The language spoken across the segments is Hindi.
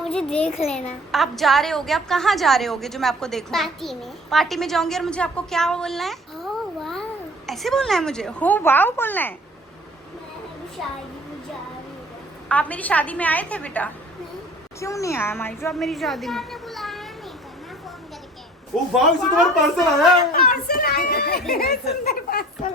मुझे देख लेना। आप जा रहे होगे, आप कहाँ जा रहे होगे जो मैं आपको देखूं? पार्टी में। पार्टी में जाऊंगी और मुझे आपको क्या बोलना है? ओह वाह। ऐसे बोलना है मुझे? हो वाओ बोलना है? मैं अभी शादी में जा रही हूँ। आप मेरी शादी में आए थे बेटा? नहीं। क्यों नहीं आया माइजू आप मेरी शादी में? आपने बुलाया नहीं करना फोन करके। ओ वाह, इसे तुम्हारा पार्सल आया है। पार्सल आया है, सुंदर parcel.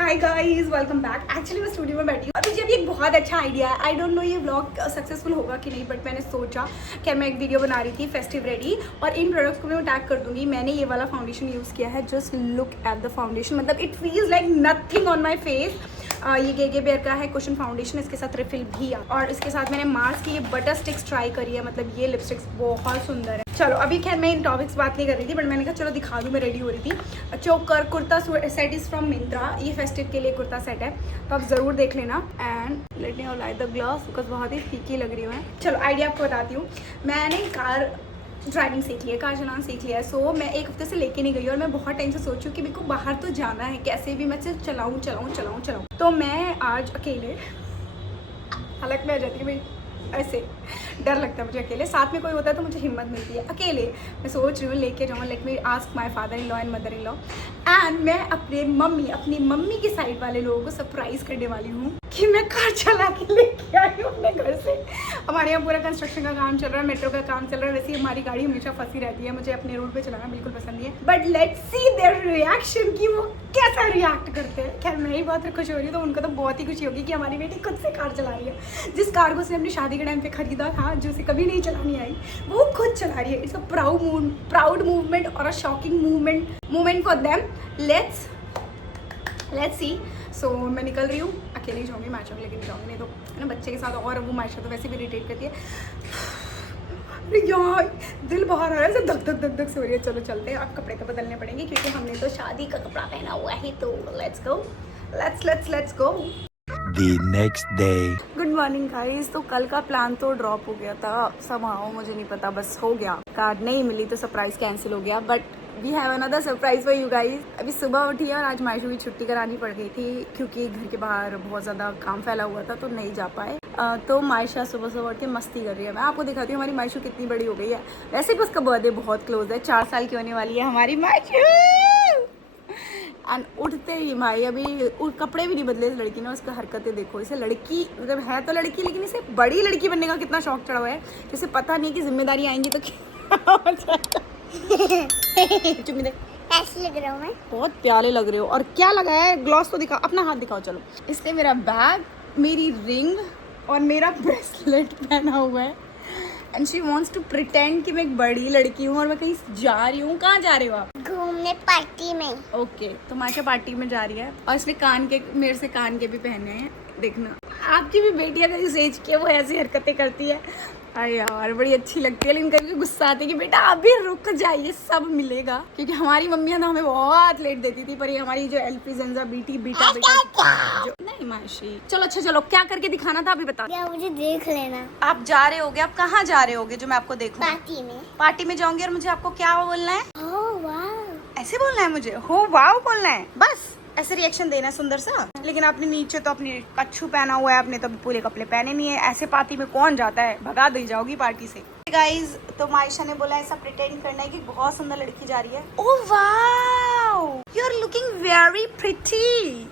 Hi guys welcome back. Actually मैं स्टूडियो में बैठी हूँ अभी। जब ये बहुत अच्छा आइडिया है, आई डोंट नो ये व्लॉग सक्सेसफुल होगा कि नहीं, बट मैंने सोचा कि मैं एक वीडियो बना रही थी फेस्टिव रेडी, और इन प्रोडक्ट्स को मैं टैग कर दूंगी। मैंने ये वाला फाउंडेशन यूज़ किया है, just look at the foundation, मतलब it feels like nothing on my face. ये गेगे बेयर का है कुशन फाउंडेशन, इसके साथ रिफिल भी है, और इसके साथ मैंने मार्स की ये बटर स्टिक्स ट्राई करी है, मतलब ये लिपस्टिक्स बहुत सुंदर है। चलो अभी खैर मैं इन टॉपिक्स बात नहीं कर रही थी, बट मैंने कहा चलो दिखा दूँ, मैं रेडी हो रही थी। चोकर kurta set is from Myntra, ये फेस्टिव के लिए कुर्ता सेट है, तो आप ज़रूर देख लेना। And let me light the glass because बहुत ही फीकी लग रही हूँ मैं। चलो आइडिया आपको बताती हूँ। मैंने कार ड्राइविंग सीख लिया है, कार चलाना सीख लिया है। सो मैं एक हफ्ते से लेके नहीं गई, और मैं बहुत टाइम से सोच रही हूँ कि मेरे को बाहर तो जाना है, कैसे भी मैं सिर्फ चलाऊँ। तो मैं आज अकेले, हालांकि मैं आ जाती हूँ भाई, ऐसे डर लगता है मुझे अकेले, साथ में कोई होता है तो मुझे हिम्मत मिलती है। अकेले मैं सोच रही हूँ लेके जाऊँ, let me ask my father in law and mother in law, and मैं अपनी मम्मी के साइड वाले लोगों को सरप्राइज़ करने वाली हूँ कि मैं कार चला के लेके आई हूँ अपने घर से। हमारे यहाँ पूरा कंस्ट्रक्शन का काम चल रहा है, मेट्रो का काम चल रहा है, वैसे ही हमारी गाड़ी हमेशा फंसी रहती है, मुझे अपने रोड पे चलाना बिल्कुल पसंद नहीं है। But let's see their reaction कि वो कैसा रिएक्ट करते हैं। खैर मैं ही बहुत खुश हो रही हूँ, तो उनको तो बहुत ही खुशी होगी कि हमारी बेटी खुद से कार चला रही है। जिस कार को उसने अपनी शादी के टाइम पे खरीदा था, जो उसे कभी नहीं चलानी आई, वो खुद चला रही है। इट्स अ प्राउड मूवमेंट और a shocking movement for them. Let's see. So मैं निकल रही हूँ, अकेले जाऊँगी, मायशा को लेके नहीं जाऊँगी, नहीं तो है ना बच्चे के साथ, और वो मायशा तो वैसे भी इरिटेट करती है। यार दिल बाहर आ रहा है, धक धक से हो रही है। चलो चलते हैं, अब कपड़े तो बदलने पड़ेंगे क्योंकि हमने तो शादी का कपड़ा पहना हुआ है। तो let's go, let's go. The next day. Good morning guys. तो कल का प्लान तो ड्रॉप हो गया था समहाउ, मुझे नहीं पता, बस हो गया, कार नहीं मिली तो सरप्राइज कैंसिल हो गया। But we have another surprise for you guys. अभी सुबह उठी है और आज मायशू की छुट्टी करानी पड़ गई थी क्योंकि घर के बाहर बहुत ज़्यादा काम फैला हुआ था, तो नहीं जा पाए। तो मायशा सुबह उठ के मस्ती कर रही है। मैं आपको दिखाती हूँ हमारी मायशू कितनी बड़ी हो गई है। वैसे भी उसका बर्थडे बहुत क्लोज है, 4 साल की होने वाली है हमारी मायशू। एंड उठते ही भाई अभी कपड़े भी नहीं बदले इस लड़की ने, उसका हरकतें देखो। इसे लड़की मतलब है तो लड़की, लेकिन इसे बड़ी लड़की बनने का कितना शौक चढ़ा हुआ है, जिसे पता नहीं कि जिम्मेदारी आएंगी तो क्या हो जाएगा। चुम्मी दे। कैसी लग रहा हूँ मैं? बहुत प्यारे लग रहे हो। और क्या लगा है? ग्लॉस तो दिखाओ, अपना हाथ दिखाओ। चलो इसने मेरा बैग, मेरी रिंग और मेरा ब्रेसलेट पहना हुआ है। And she wants to pretend कि मैं एक बड़ी लड़की हूँ और मैं कहीं जा रही हूँ। कहाँ जा रहे हो आप? घूमने, पार्टी में। ओके तो माशा पार्टी में जा रही है, और इसने मेरे से कान के भी पहने हैं। देखना आपकी भी बेटी अगर इस एज की है, वो ऐसी हरकतें करती है। अरे यार बड़ी अच्छी लगती है, लेकिन कभी गुस्सा आती है कि बेटा अभी रुक जाइए, सब मिलेगा। क्योंकि हमारी मम्मियाँ ना हमें बहुत लेट देती थी, पर ये हमारी जो एलपी ज़ेंज़ा बेटा जो नहीं माशी। चलो अच्छा चलो, क्या करके दिखाना था अभी बता। या मुझे देख लेना। आप जा रहे होगे, आप कहाँ जा रहे होगे जो मैं आपको देखूं? पार्टी में। पार्टी में जाऊंगी और मुझे आपको क्या बोलना है? ओह वाह। ऐसे बोलना है मुझे? हो वाओ बोलना है, बस ऐसे रिएक्शन देना है सुंदर सा। लेकिन आपने नीचे तो अपनी कच्छू पहना हुआ है, आपने तो पूरे कपड़े पहने नहीं है। ऐसे पार्टी में कौन जाता है, भगा दे जाओगी पार्टी से। गाइज तो मायशा ने बोला ऐसा प्रिटेंड करना है कि बहुत सुंदर लड़की जा रही है। Oh wow, you are looking very pretty.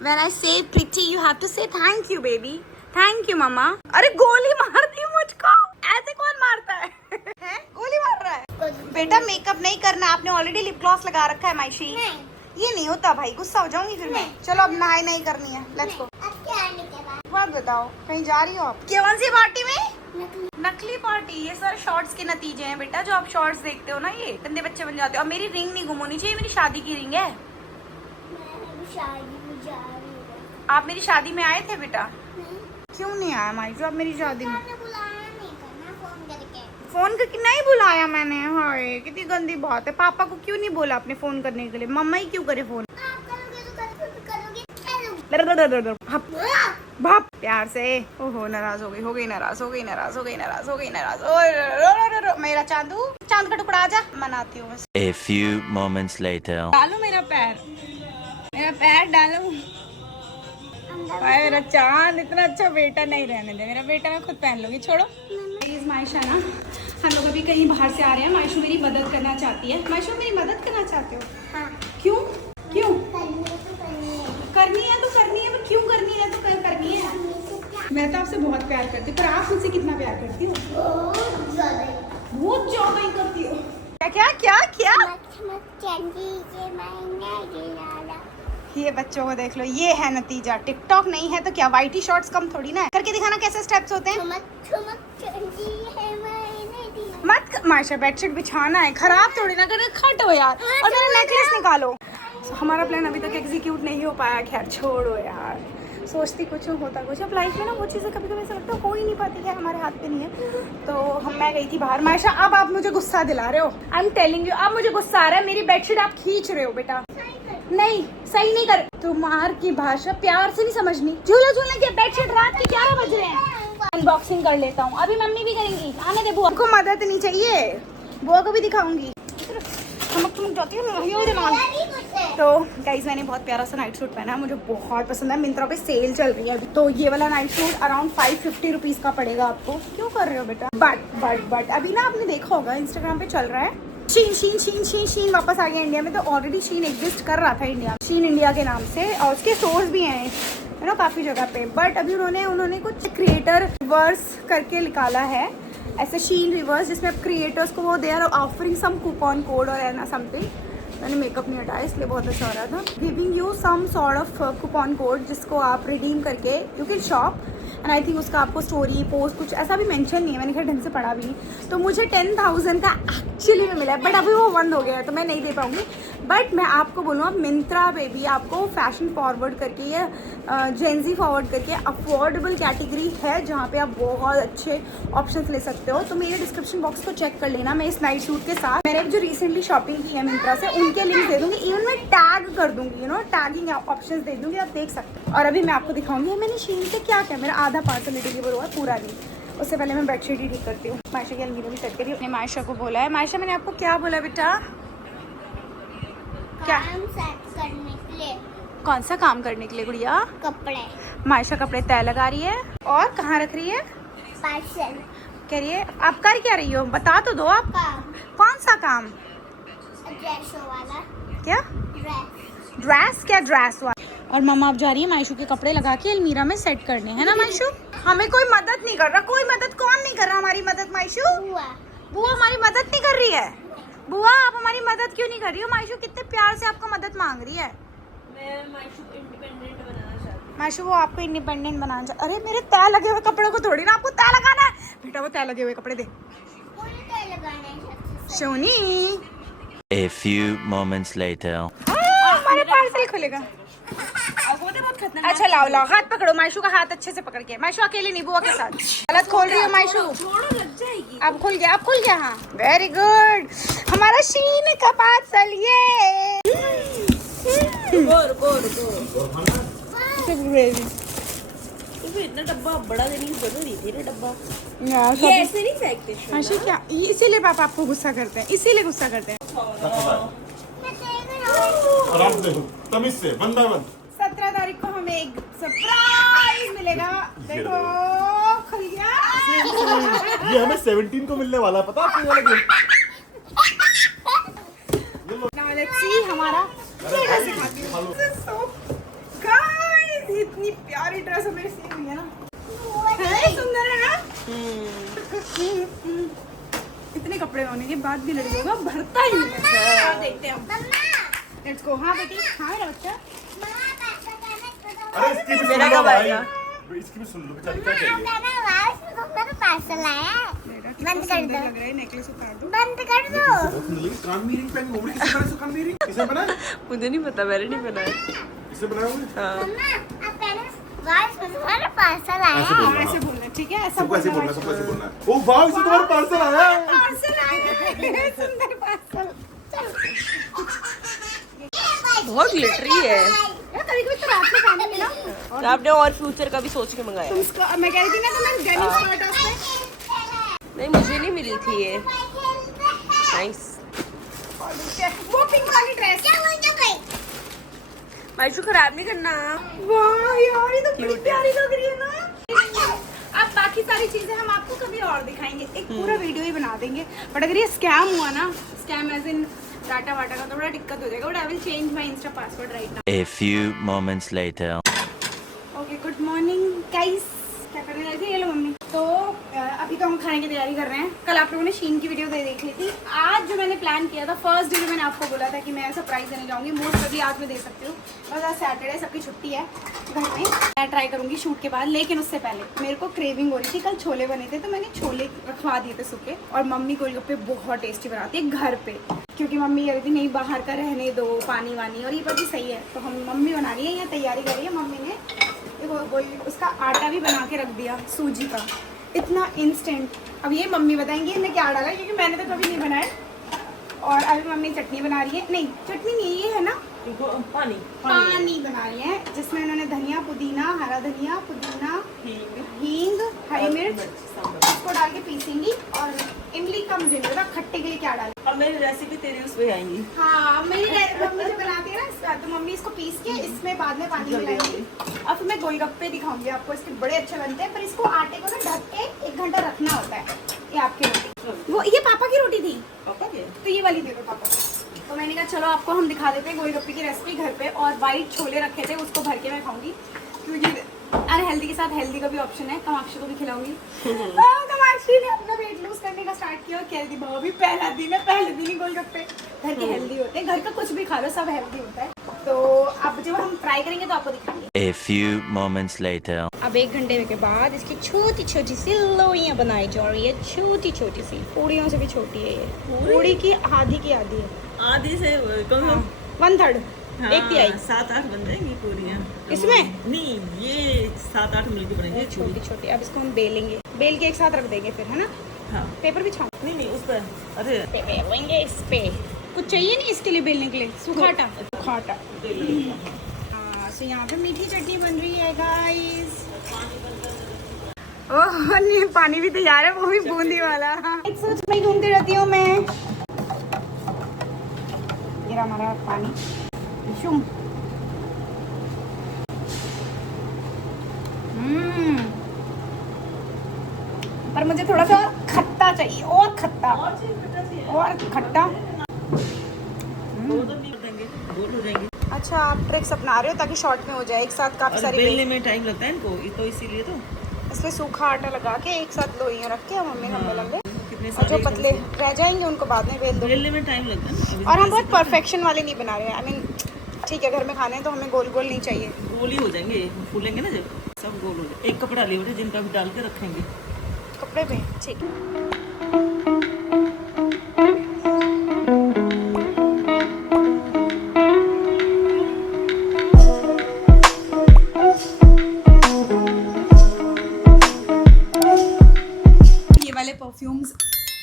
When I say pretty you have to say thank you baby. Thank you mama. अरे गोली मार दी मुझको, ऐसे कौन मारता है? हैं? गोली मार रहा है? बेटा मेकअप नहीं करना, आपने ऑलरेडी लिप ग्लॉस लगा रखा है मायशी। ये नहीं होता भाई, गुस्सा हो जाऊंगी फिर मैं। चलो अब नहाई नहीं करनी है, लेट्स गो। अब क्या आने के बाद? बात बताओ, कहीं जा रही हो आप? कौन सी पार्टी में? नकली पार्टी। ये सारे शॉर्ट्स के नतीजे हैं बेटा, जो आप शॉर्ट्स देखते हो ना, ये गंदे बच्चे बन जाते हो। अब मेरी रिंग नहीं गुम होनी चाहिए, मेरी शादी की रिंग है। मैं अभी शादी में जा रही हूँ। आप मेरी शादी में आए थे बेटा? नहीं। क्यों नहीं आया माइजू आप मेरी शादी में? आपने बुलाया नहीं करना फोन करके। फोन करके नहीं बुलाया मैंने? हाय कितनी गंदी बात है। पापा को क्यों नहीं बोला आपने फोन करने के लिए? मम्मा ही क्यों करे फोन? आप करोगे तो करोगे। बाप प्यार से। ओहो नाराज हो गई नाराज। मेरा चांद का टुकड़ा आजा, मनाती हूँ। A few moments later. डालो मेरा पैर डालो। मेरा चांद, इतना अच्छा बेटा नहीं रहने दे। मेरा बेटा मैं खुद पहन लूंगी, छोड़ो। प्लीज मायशा ना, हम लोग अभी कहीं बाहर से आ रहे हैं। मायशू मेरी मदद करना चाहती है। मायशू मेरी मदद करना चाहते हो? हाँ। क्यों? करनी है तो करनी है तो क्यों करनी है? तो करनी है। मैं तो आपसे बहुत प्यार करती हूँ, पर आप मुझसे कितना प्यार करती हो? बहुत ज्यादा ही करती हो। क्या? ये बच्चों को देख लो, ये है नतीजा। टिकटॉक नहीं है तो क्या वाइटी शॉर्ट्स कम थोड़ी ना है। करके दिखाना कैसे स्टेप्स होते हैं। मत मायशा, बेडशीट बिछाना है, खराब थोड़ी ना करे। खट हो यार, और मेरा नेकलेस निकालो। हमारा प्लान अभी तक एग्जीक्यूट नहीं हो पाया। खैर छोड़ो यार, सोचती कुछ होता कुछ। अब लाइफ में ना वो चीज़ें कभी कभी ऐसा लगता है हो ही नहीं पाती है, हमारे हाथ पे नहीं है। तो मैं गई थी बाहर। मायशा अब आप मुझे गुस्सा दिला रहे हो। आई एम टेलिंग यू, अब मुझे गुस्सा आ रहा है। मेरी बेडशीट आप खींच रहे हो बेटा। नहीं, सही नहीं कर। तुम्हार की भाषा प्यार से नहीं समझनी। झूला झूलने की बेडशीट रात के 11 बज रहे हैं। अनबॉक्सिंग कर लेता हूँ, अभी मम्मी भी करेंगी। आने दे बुआ को, मदद नहीं चाहिए। बुआ को भी दिखाऊंगी। चमक जाती है। तो गाइस मैंने बहुत प्यारा सा नाइट सूट पहना है, मुझे बहुत पसंद है। मिंत्रा पे सेल चल रही है अभी। तो ये वाला नाइट सूट अराउंड 550 रुपीज़ का पड़ेगा आपको। क्यों कर रहे हो बेटा? बट अभी ना आपने देखा होगा इंस्टाग्राम पे चल रहा है शीन वापस आ गया इंडिया में। तो ऑलरेडी शीन एग्जिस्ट कर रहा था इंडिया, शीन इंडिया के नाम से, और उसके स्टोर्स भी हैं काफ़ी जगह पे। बट अभी उन्होंने कुछ क्रिएटर रिवर्स करके निकाला है, ऐसे शीन रिवर्स, जिसमें अब क्रिएटर्स को वो they are offering some coupon code और है ना समथिंग। मैंने मेकअप नहीं हटाया इसलिए बहुत अच्छा हो रहा था। Giving you some sort of coupon code जिसको आप रिडीम करके you can shop, and I think उसका आपको स्टोरी पोस्ट कुछ ऐसा भी मेंशन नहीं है। मैंने खैर ढंग से पढ़ा भी नहीं। तो मुझे 10,000 का एक्चुअली में मिला है, बट अभी वो बंद हो गया है तो मैं नहीं दे पाऊँगी। बट मैं आपको बोलूँ, अब मिंत्रा पे भी आपको फैशन फॉरवर्ड करके या जेंजी फॉरवर्ड करके अफोर्डेबल कैटेगरी है जहाँ पे आप बहुत अच्छे ऑप्शंस ले सकते हो। तो मेरे डिस्क्रिप्शन बॉक्स को चेक कर लेना। मैं इस नाइट सूट के साथ मैंने जो रिसेंटली शॉपिंग की है मिंत्रा से, उनके लिंक दे दूँगी। इवन मैं टैग कर दूँगी, टैगिंग ऑप्शंस दे दूँगी, आप देख सकते हो। और अभी मैं आपको दिखाऊँगी मैंने शीन से क्या क्या, मेरा आधा पार्सल डिलीवर हुआ, पूरा नहीं। उससे पहले मैं बेडशीट ही ठीक करती हूँ। मायशा की अलमीरा भी सेट करी। मैंने मायशा को बोला है। मायशा मैंने आपको क्या बोला बेटा? क्या सेट करने के लिए? कौन सा काम करने के लिए गुड़िया? कपड़े। मायशा कपड़े तय लगा रही है। और कहाँ रख रही है? पार्सल। कह रही है आप कर क्या रही हो? बता तो दो आप। काम। कौन सा काम? ड्रेसों वाला। क्या ड्रेस? क्या ड्रेस वाला? और मम्मा अब जा रही है मायशू के कपड़े लगा के अलमीरा में सेट करने, है ना मायशू? हमें कोई मदद नहीं कर रहा। कोई मदद? कौन नहीं कर रहा हमारी मदद? मायशू बुआ हमारी मदद नहीं कर रही है। बुआ आप हमारी मदद क्यों नहीं कर रही हो? मायशू कितने प्यार से आपको मदद मांग रही है। मैं मायशू को इंडिपेंडेंट बनाना चाहती हूँ। मायशू वो आपको इंडिपेंडेंट बनाना चाहती। अरे मेरे तय लगे हुए कपड़ों को थोड़ी ना आपको तय लगाना है बेटा। वो तय लगे हुए कपड़े दे Soni. A few moments later. हमारे पार्सल खुलेगा। अच्छा लाओ हाथ पकड़ो। मायशू का हाथ अच्छे से पकड़ के। मायशू अकेले नहीं, बुआ के साथ। गलत खोल रही हो मायशू। छोड़ो, लग जाएगी। अब खुल गया। हाँ वेरी गुड। हमारा शीन का पार्सल ये। इतना डब्बा बड़ा देने की जरूरत नहीं थी ना। डब्बा ये ये ऐसे नहीं फेंकते शोना। मायशू क्या, इसीलिए पापा आपको गुस्सा करते हैं, इसीलिए गुस्सा करते हैं। आराम से तमीज से वन बाय वन। 17 तारीख को हमें एक सरप्राइज मिलेगा। देखो खुल गया। ये हमें 17 को मिलने वाला है, पता है आपको? वाला Now let's see हमारा गाइस, इतनी प्यारी ड्रेस हमें सी हुई है ना। है सुंदर है ना? इतने कपड़े होने के बाद भी लड़कियों का भरता ही नहीं है। देखते हैं हम। Let's go. हाँ बेटी, हाँ मेरा बच्चा। अरे इसकी भी सुन लो भाई, इसकी भी सुन लो बेचारी क्या कह रही है। पार्सल आया है। बंद कर दो। लग रहा है, नेकलेस उतार दो। बंद कर दो। कान में रिंग पहन मोड़ी किसने बनाया? कान में रिंग किसने बनाया? मुझे नहीं पता, मैंने नहीं बनाया। किसने बनाया होगा? मम्मा आप पहले गाइस तुम्हारा पार्सल आया ऐसे है। बोलना। ऐसे बोलना ठीक है, ऐसा सबको ऐसे बोलना। बोलना, सबको ऐसे बोलना है। ओ वाह, इसे तुम्हारा पार्सल आया है। पार्सल आया है, सुंदर पार्सल। बहुत ग्लिटरी है। ये कभी कभी तो रात में पहनेंगे ना। तो आपने और फ्यूचर का भी सोच के मंगाया? मैं कह रही थी ना तुम्हें डेनिम स्कर्ट उसमें। नहीं, मुझे नहीं मिली थी ये। नाइस। वो पिंक वाली ड्रेस। मायशू खराब नहीं करना। वाह यार, ये तो बड़ी प्यारी लग रही है ना। अब बाकी सारी चीजें हम आपको कभी और दिखाएंगे, एक पूरा वीडियो ही बना देंगे। बट अगर ये स्कैम हुआ ना, स्कैम एज इन डाटा वाटा का, तो बड़ा दिक्कत हो जाएगा। But I will change my Insta password right now. A few moments later. Okay, good morning guys. क्या करने लगे ये लो मम्मी? तो अभी तो हम खाने की तैयारी कर रहे हैं। कल आप लोगों ने शीन की वीडियो देख ली थी। आज जो मैंने प्लान किया था, फर्स्ट डे में मैंने आपको बोला था कि मैं सरप्राइज देने जाऊंगी। मोस्ट अभी आज मैं दे सकती हूँ, बस आज सैटरडे, सबकी छुट्टी है घर में। मैं ट्राई करूंगी शूट के बाद, लेकिन उससे पहले मेरे को क्रेविंग हो रही थी। कल छोले बने थे तो मैंने छोले रखवा दिए थे सूखे। और मम्मी गोलगप्पे बहुत टेस्टी बनाती है घर पे, क्योंकि मम्मी कह रही थी नहीं बाहर का रहने दो, पानी वानी, और ये बात भी सही है। तो हम मम्मी बना रही है, यहाँ तैयारी कर रही है मम्मी ने। उसका आटा भी बना के रख दिया, सूजी का, इतना इंस्टेंट। अब ये मम्मी बताएंगी इन्हें क्या डाला, क्योंकि मैंने तो कभी नहीं बनाया। और अभी मम्मी चटनी बना रही है, नहीं चटनी नहीं, ये है ना पानी बना रही है, जिसमें उन्होंने धनिया, पुदीना, हरा धनिया, पुदीना, हींग, हरी मिर्च इसको डाल के पीसेंगी। और इमली का मुझे नहीं पता खट्टे के लिए क्या डाल। अब मेरी रेसिपी तेरी उसमें आएंगी। हाँ, मेरी मम्मी जो बनाती है ना, तो मम्मी इसको पीस के इसमें बाद में पानी मिलाएंगी। और फिर मैं गोलगप्पे दिखाऊंगी आपको, इसके बड़े अच्छे बनते हैं। पर इसको आटे को ना ढक के 1 घंटा रखना होता है। ये आपकी रोटी, वो ये पापा की रोटी थी। पापा के? तो ये वाली दे दो पापा को। तो मैंने कहा चलो आपको हम दिखा देते हैं गोलगप्पे की रेसिपी घर पे। और वाइट छोले रखे थे, उसको भर के मैं खाऊंगी, क्योंकि अनहेल्दी के साथ हेल्दी का भी ऑप्शन है। कमाक्षी को भी खिलाऊंगी। कमाक्षी ने अपना वेट लूज करने का स्टार्ट किया और कह रही थी भाभी पहला दिन है, पहले दिन ही गोलगप्पे। घर के हेल्दी होते हैं, घर का कुछ भी खा लो, सब हेल्दी होता है। तो अब जब हम ट्राई करेंगे तो आपको दिखाएंगे। A few moments later. अब 1 घंटे के बाद इसकी छोटी छोटी सी लोइयां बनाई जा रही है, छोटी छोटी सी, पूड़ियों से भी छोटी है ये। पूड़ी की आधी है, आधी से कम 1/3, एक तिहाई। 7-8 बन जाएंगी पूरियाँ इसमें नहीं, ये 7-8 मिलके बनेंगे छोटी छोटी। अब इसको हम बेलेंगे, बेल के एक साथ रख देंगे फिर, है ना? हाँ। पेपर बिछाओ। नहीं उस पर। अरे बेलेंगे इस पे। कुछ चाहिए नहीं इसके लिए बेलने के लिए? सूखा आटा। हाँ, तो यहाँ पे मीठी चटनी बन रही है गाइस। ओह नहीं, पानी भी तैयार है, वो भी बूंदी वाला। एक सोच में घूमती रहती हूँ मैं। ये हमारा पानी शुम। पर मुझे थोड़ा सा खट्टा चाहिए, और खट्टा, और खट्टा। हो जाएंगे। अच्छा, आप ट्रिक्स अपना रहे हो ताकि शॉर्ट में हो जाए, एक साथ काफी सारी। बेलने में टाइम लगता है इनको, तो इसीलिए तो इसमें सूखा आटा लगा के एक साथ लोइयां रख के मम्मी लंबे लंबे, कितने और जो पतले रह जाएंगे उनको बाद में बेल दो। बेलने में टाइम लगता है ना। और हम बहुत परफेक्शन वाले नहीं बना रहे हैं। आई मीन ठीक है, घर में खाने हैं तो हमें गोल गोल नहीं चाहिए। गोल ही हो जाएंगे, फूलेंगे ना जब, सब गोल हो जाएंगे। एक कपड़ा ले बेटे, जिनका भी डाल के रखेंगे कपड़े पे, ठीक है। Perfumes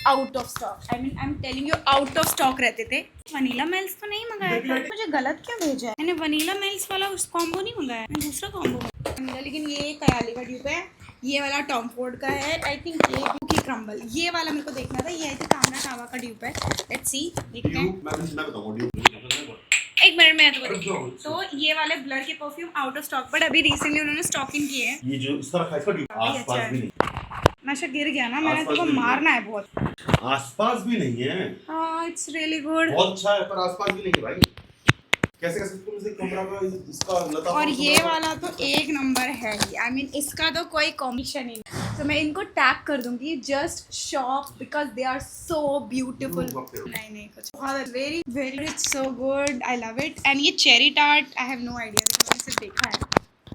out of stock, I mean I am telling you out of stock रहते थे। वनीला मेल्स तो नहीं मंगाया था, मुझे गलत क्यों भेजा है? मैंने वनीला मेल्स वाला उस कॉम्बो नहीं मंगाया, मैंने दूसरा कॉम्बो। लेकिन ये कयाली का ट्यूब है, ये वाला टॉम फोर्ड का है, आई थिंक ये कुकी क्रम्बल, ये वाला मेरे को देखना था। ये आई थिंक कामना टावा का ट्यूब है। लेट्स सी, देखते हैं। एक मिनट में तो ये वाले ब्लर के perfume out of stock, but अभी रिसेंटली उन्होंने स्टॉकिंग की है। ये जो इस तरह इसका आसपास भी नहीं, नशा गिर गया ना, मैंने तुमको मारना है बहुत। आसपास भी नहीं है। हाँ, इट्स रियली गुड। बहुत अच्छा है, पर आसपास भी नहीं है भाई। कैसे कैसे तुम इसे कमरा में इसका लता। और ये वाला तो एक नंबर है ही, आई मीन इसका तो कोई कॉम्बिनेशन ही नहीं। तो मैं इनको टैग कर दूंगी, just shop because they are so beautiful. नहीं कुछ बहुत very very it's so good, I love it. And ये cherry tart, I have no idea, मैंने सिर्फ देखा है,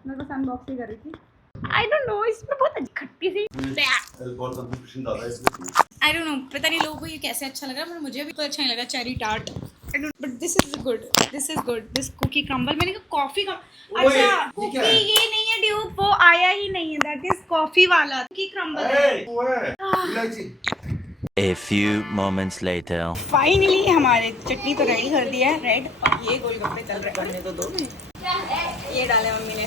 मैं बस अनबॉक्स ही कर रही थी। आई डोंट नो, इसमें बहुत खट्टी सी अल्कोहल कंसंट्रेशन ज्यादा है इसमें। आई डोंट नो, पता नहीं लोगों को ये कैसे अच्छा लगा, पर मुझे भी तो अच्छा नहीं लगा cherry tart. But this is good, this cookie crumble. मैंने कहा कॉफी का, अच्छा कुकी ये नहीं है ड्यूब, वो आया ही नहीं है, दैट इज कॉफी वाला कुकी क्रम्बल है। A few moments later. Finally हमारे चटनी तो रेडी कर दिया है, रेड, और ये गोलगप्पे चल रहे हैं। तो दो ये डाले मम्मी ने।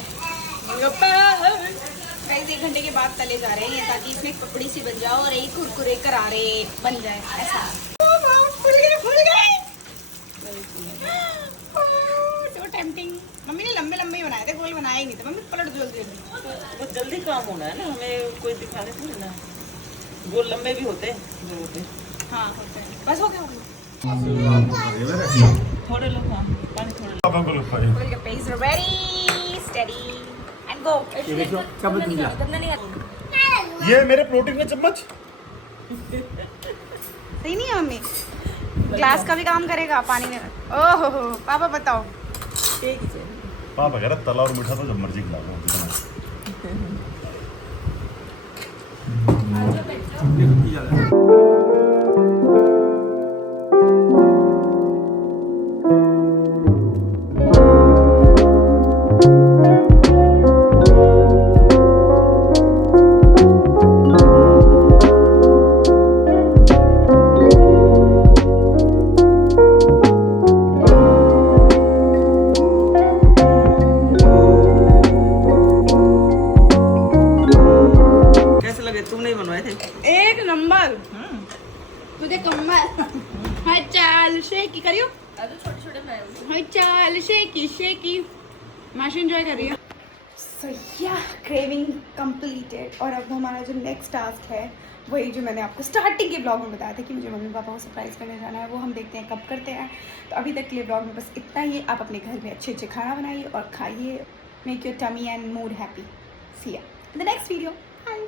गाइस 1 घंटे के बाद तले जा रहे हैं ताकि इसमें पपड़ी सी बन जाओ और एक कुरकुरे करारे बन जाए ऐसा। फूल गए। तो टेम्पटिंग। मम्मी ने लंबे लंबे ही बनाए थे, गोल बनाए नहीं थे। मम्मी पलट दो जल्दी। वो जल्दी काम होना है ना, हमें कोई दिखाने थोड़ी ना। गोल लंबे भी होते हैं जो होते हैं। हाँ होते हैं। बस हो गया। थोड़े लोग हाँ पानी थोड़े लोग। पापा को लो भाई। Golgappa is ready, steady and go. ये देखो क्या बदला। ये मेरे प्रोटीन का चम्मच। सही नहीं है मम्मी? ग्लास का भी काम करेगा पानी में। ओहो हो पापा बताओ। एक ही चाहिए। पापा कह रहा तला और मीठा तो जब मर्जी खिला दो जितना। कैसे लगे? तुमने ही बनवाए थे। एक नंबर। तुझे कम्मल। हाय चाल शेकी करियो। छोटे हाय चाल शेकी माशी एंजॉय कर रही है। सो या क्रेविंग कंप्लीटेड और अब हमारा जो नेक्स्ट टास्क है वही जो मैंने आपको स्टार्टिंग के ब्लॉग में बताया था कि मुझे मम्मी पापा को सरप्राइज करने जाना है, वो हम देखते हैं कब करते हैं। तो अभी तक के लिए ब्लॉग में बस इतना ही। आप अपने घर में अच्छे अच्छे खाना बनाइए और खाइए। Make your tummy and mood happy. See ya in the next video. Bye.